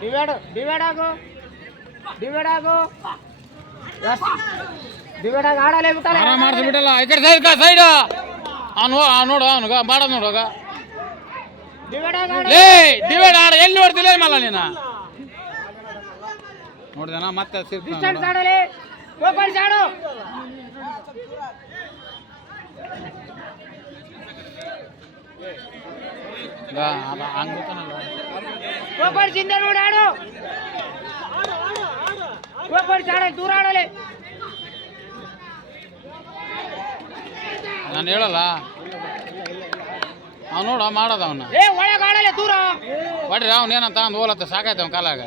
Divide divide ಆಗು. Divide ಆಗು. Divide ಆಗಿ ಆಡಲೇ ಬಿಟ್ಟಲ್ಲ ಆರಾಮ ಮಾಡ್ಸಿ ಬಿಟ್ಟಲ್ಲ ಈ ಕಡೆ ಸೈಡ್ ಸೈಡ್ ಅವ್ನು ನೋಡು ಅವನು ಮಾಡೋದು ನೋಡುವಾಗ ಲೇ ಡಿವೈಡ್ ಆಡ ಎಲ್ಲಿ ನೋಡ್ತಿಲ್ಲ ಮಲ್ಲ ನೀನು? ನೋಡಿದನ? ಮತ್ತೆ ಡಿಸ್ಟೆನ್ಸ್ ಸಿಗ್ತಾನೆ ಆಡಲಿ ಗೋಪಾಲ್ ಆಡು ಗೋಪಾಲ್ ಹಿಂದೆ ನೋಡಿ ಆಡು. ಗೋಪಾಲ್ ಆಡ ದೂರ ಆಡಲಿ. ನಾನು ಹೇಳಲ್ಲ. ಅವ್ನು ನೋಡ ಮಾಡೋದು ಅವನು. ಏ ಒಳಗೆ ಆಡಲಿ ದೂರ. ಹೊಡ್ರಿ ಅವ್ನು ಏನಂತ ಅಂದ್ ಹೋಲತ್ತ ಸಾಕಾಯ್ತು ಅವ್ನ ಕಾಲಾಗ.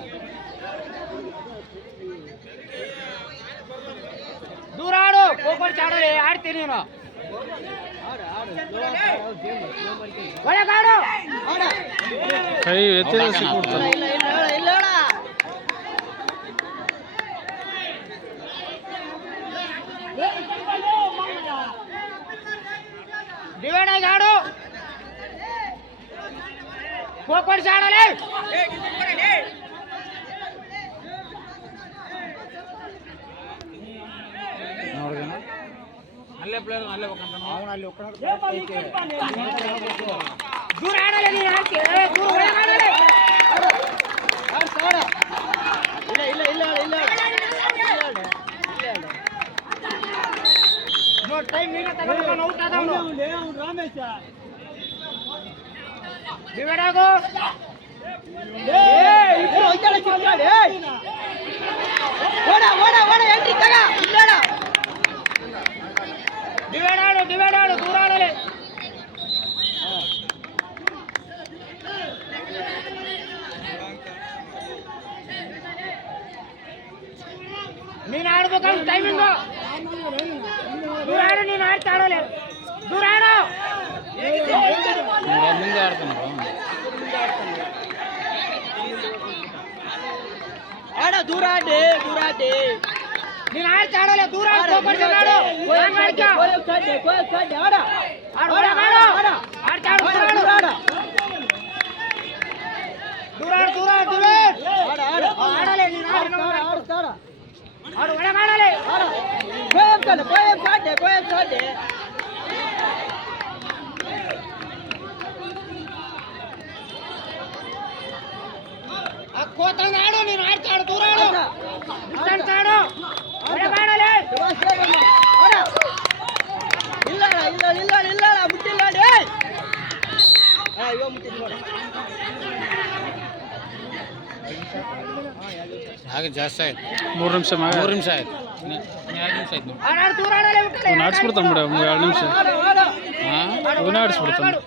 ದೂರ ಆಡು. ಗೋಪಾಲ್ ಆಡಲಿ ಆಡ್ತೀನಿ ನೀನು. ಕೈ ಎತ್ತಿದ್ರೆ ಸಿಕ್ಬಿಡ್ತಾನೆ ಡಿವೈಡ್ ಆಗಿ ಆಡು ಗೋಪಾಲ್ ಆಡಲಿ ಅಲ್ಲೇ ಪ್ಲೇಯರ್ ಅಲ್ಲೇ ಬೇಕಂತ ದೂರ ಆಡಲಿ ನೀನು ಆಡ್ತಿ ಏ, ದೂರ ಒಳಗೆ ಆಡಲಿ ನೋಡಿ ಟೈಮ್ ನೀನು ತಗೊಂಡು ಔಟ್ ಆದವನು ಡಿವೈಡ್ ಆಗು ಡಿವೈಡ್ ಆಡು ಡಿವೈಡ್ ಆಡು ದೂರ ಆಡಲಿ ನೀನು ಆಡ್ಬೇಕಂತ ಟೈಮಿಂಗು ದೂರ డివైడాడు డివైడాడు దూరాడలే నేను ఆడిపోతాను టైమింగ్ దూరాడు నేను ఆడితే ఆడలేదు దూరాడు. రన్నింగ్ ఆడుతున్నావు ఆడ దూరాడే దూరాడే. నేను ఆడితే ఆడలే దూరాడు ¡Marca! ¡Ahora! ¡Ahora, ahora! ¡Marca, ahora! ¡Durar, durar, durar! ¡Ahora, ahora! ¡Árale, ahora, ahora! ¡Ahora, ahora, árale! ¡Ahora! ¡Pueden salir, pueden salir, pueden salir! ¡Acuérdate, ahora! ಹಾಗೆ ಜಾಸ್ತಿ ಆಯ್ತು. ಮೂರು ನಿಮಿಷ ಮೂರು ನಿಮಿಷ ಆಯ್ತು. ಎರಡು ನಿಮಿಷ ಆಯ್ತು ಅವ್ನು ಆಡಿಸ್ಬಿಡ್ತಾನೆ ಬಿಡ ಒಂದು ಎರಡು ನಿಮಿಷ. ಹಾಂ? ಆಡಿಸ್ಬಿಡ್ತಾನೆ.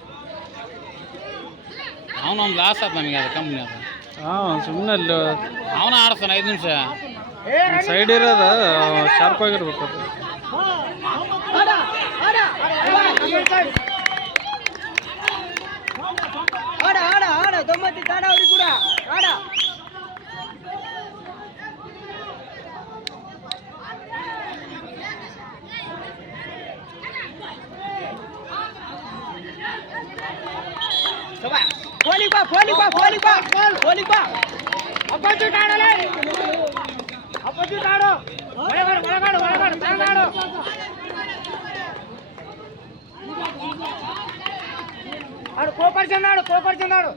ಅವನೊಂದು ಲಾಸ್ ಆಯ್ತು ನಮಗೆ ಅದು ಕಂಪ್ನಿ ಅದು. ಹಾಂ ಸುಮ್ಮನೆ ಅಲ್ಲಿ ಅವನ ಆಡ್ತಾನೆ ಐದು ನಿಮಿಷ. ಸೈಡ್ ಇರೋದು ಶಾರ್ಪ್ ಆಗಿರ್ಬೇಕು ಅದು. ಆಡ ಆಡ ಆಡ ಆಡ ಆಡ ತೊಂಬತ್ತಿ ತಾಡ ಅವ್ರಿಗೆ ಕೂಡ ಆಡ. పోలిపా పోలిపా పోలిపా పోలిపా అపోజిట్ ఆడాలి అపోజిట్ ఆడు ఒడగాడు ఒడగాడు ఒడగాడు తెలంగాడు. ఆడు కోపరిచున్నాడు కోపరిచున్నాడు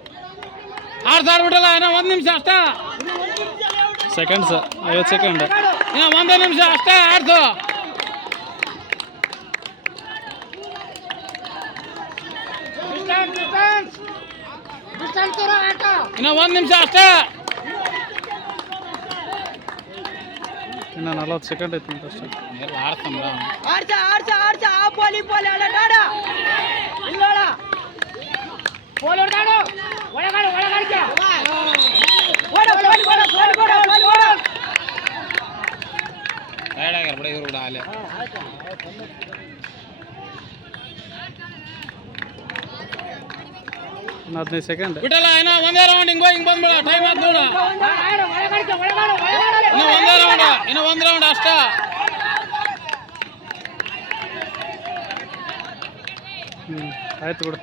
ఆడతాడు బిడ్డలు ఆయన వంద నిమిషం అష్ట సెకండ్స్ ఐవತ್ತು సెకండ్ వంద నిమిషం అష్ట ఆడుతూ ಇನ್ನೂ ಒಂದು ನಿಮಿಷ ಅಷ್ಟೇ ಇನ್ನು ನಲ್ವತ್ತು ಸೆಕೆಂಡ್ ಐತಿ ಅಂತ ಅಷ್ಟೇ ಎಲ್ಲ ಆಡ್ತಾನ ಬಿಡ ಅವ್ನು. ಆಡ್ಸ ಆಡ್ಸ ಆಡ್ಸ ಆ ಪೋಲಿ ಪೋಲಿ ಅಲ್ಲ ಟಾಡ ಇಲ್ಲೋಳ ಬೋಲ್ ಹೊಡ್ದಾಡು ಒಳಗಾಡು ಒಳಗಾಡ್ಕ ಓಡ ಪೋಲಿ ಓಡ ಪೋಲಿ ಓಡ ಪೋಲಿ ಓಡ ಟೈರ್ಡ್ ಆಗ್ಯಾರ ಬಿಡ ಇವ್ರು ಕೂಡ ಅಲ್ಲೇ ಹದಿನೈದು ಸೆಕೆಂಡ್ ಬಿಟ್ಟಲ್ಲ ಇನ್ನೂ ಒಂದೇ ರೌಂಡ್ ಹಿಂಗೆ ಹಿಂಗೆ ಬಂದ್ಬಿಡ ಟೈಮ್ ಆಯ್ತು ನೋಡು. ಇನ್ನು ಒಂದೇ ರೌಂಡ್ ಇನ್ನು ಒಂದು ರೌಂಡ್ ಅಷ್ಟೇ. ಹ್ಞೂ ಆಯ್ತು ಬಿಡು.